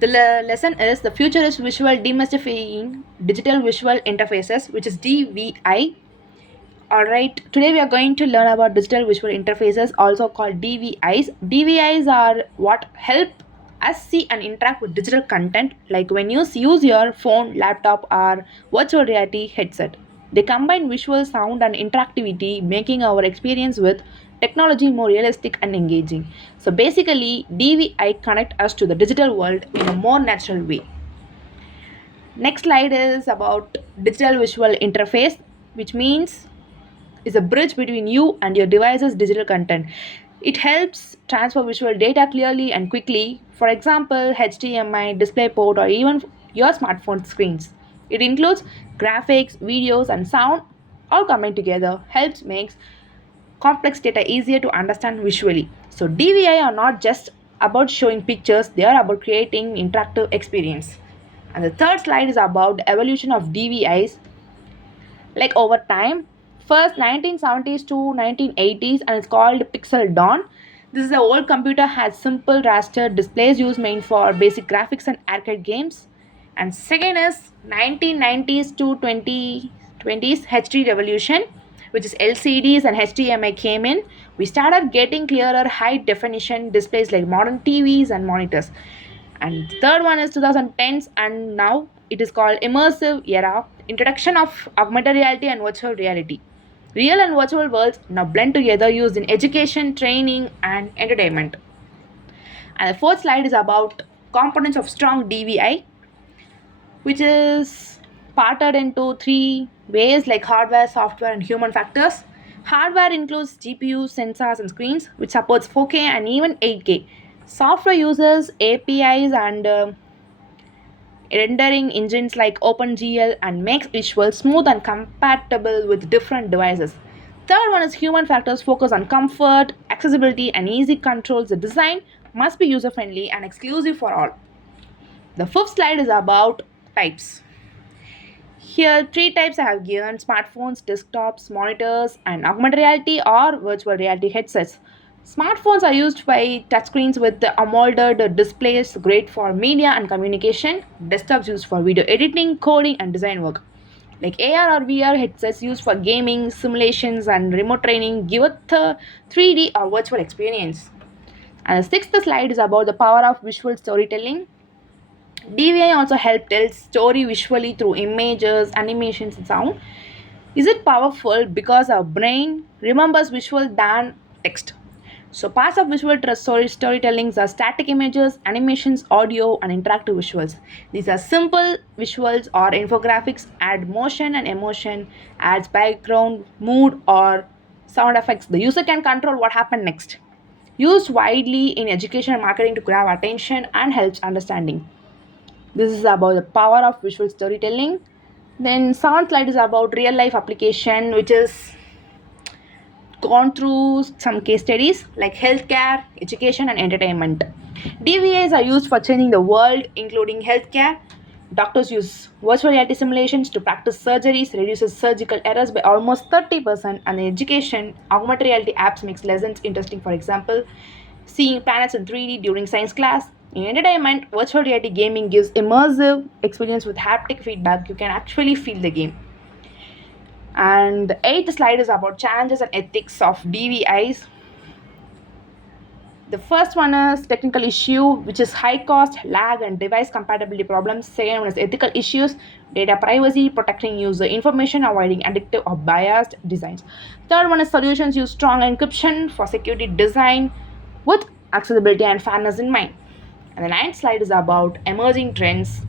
The lesson is the future is visual demystifying digital visual interfaces, which is DVI. Alright, today we are going to learn about digital visual interfaces, also called DVIs. DVIs are what help us see and interact with digital content, like when you use your phone, laptop, or virtual reality headset. They combine visual, sound, and interactivity, making our experience with technology more realistic and engaging. So basically, DVI connect us to the digital world in a more natural way. Next slide is about digital visual interface, which means is a bridge between you and your device's digital content. It helps transfer visual data clearly and quickly, for example, HDMI, DisplayPort, or even your smartphone screens. It includes graphics, videos, and sound all combined together, helps makes complex data easier to understand visually. So DVI are not just about showing pictures, they are about creating interactive experience. And the third slide is about the evolution of DVIs, like over time. First 1970s to 1980s, and it's called Pixel Dawn. This is an old computer, has simple raster displays used main for basic graphics and arcade games. And second is 1990s to 2020s HD revolution, which is LCDs and HDMI came in. We started getting clearer high definition displays like modern TVs and monitors. And third one is 2010s, and now it is called immersive era, introduction of augmented reality and virtual reality. Real and virtual worlds now blend together, used in education, training, and entertainment. And the fourth slide is about components of strong DVI, which is parted into three ways, like hardware, software, and human factors. Hardware includes GPUs, sensors, and screens, which supports 4K and even 8K. Software uses APIs and rendering engines like OpenGL and makes visuals smooth and compatible with different devices. Third one is human factors, focus on comfort, accessibility, and easy controls. The design must be user friendly and exclusive for all. The fifth slide is about types. Here, three types I have given: smartphones, desktops, monitors, and augmented reality or virtual reality headsets. Smartphones are used by touchscreens with the AMOLED displays, great for media and communication. Desktops used for video editing, coding, and design work. Like AR or VR headsets used for gaming, simulations, and remote training give a 3D or virtual experience. And the sixth slide is about the power of visual storytelling. DVI also help tell story visually through images, animations, and sound. Is it powerful because our brain remembers visual than text? So parts of visual storytellings are static images, animations, audio, and interactive visuals. These are simple visuals or infographics, add motion and emotion, adds background, mood, or sound effects. The user can control what happened next. Used widely in education and marketing to grab attention and helps understanding. This is about the power of visual storytelling. Then sound slide is about real life application, which is gone through some case studies like healthcare, education, and entertainment. DVAs are used for changing the world, including healthcare. Doctors use virtual reality simulations to practice surgeries, reduces surgical errors by almost 30%, and in education, augmented reality apps makes lessons interesting. For example, seeing planets in 3D during science class. In entertainment, virtual reality gaming gives immersive experience with haptic feedback. You can actually feel the game. And the eighth slide is about challenges and ethics of DVIs. The first one is technical issue, which is high cost, lag, and device compatibility problems. Second one is ethical issues, data privacy, protecting user information, avoiding addictive or biased designs. Third one is solutions use strong encryption for security design with accessibility and fairness in mind. And the ninth slide is about emerging trends,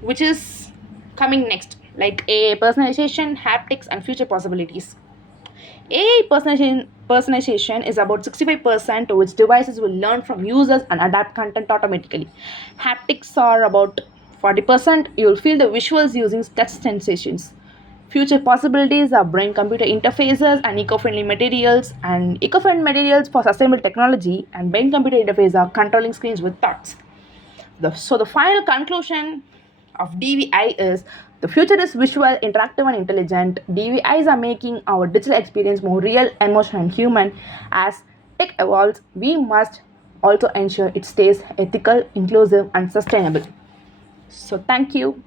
which is coming next, like AI personalization, haptics, and future possibilities. AI personalization is about 65%, which devices will learn from users and adapt content automatically. Haptics are about 40%, you will feel the visuals using touch sensations. Future possibilities are brain computer interfaces and eco friendly materials, and eco friendly materials for sustainable technology, and brain computer interface are controlling screens with thoughts. So the final conclusion of DVI is the future is visual, interactive, and intelligent. DVIs are making our digital experience more real, emotional, and human. As tech evolves, we must also ensure it stays ethical, inclusive, and sustainable. So, thank you.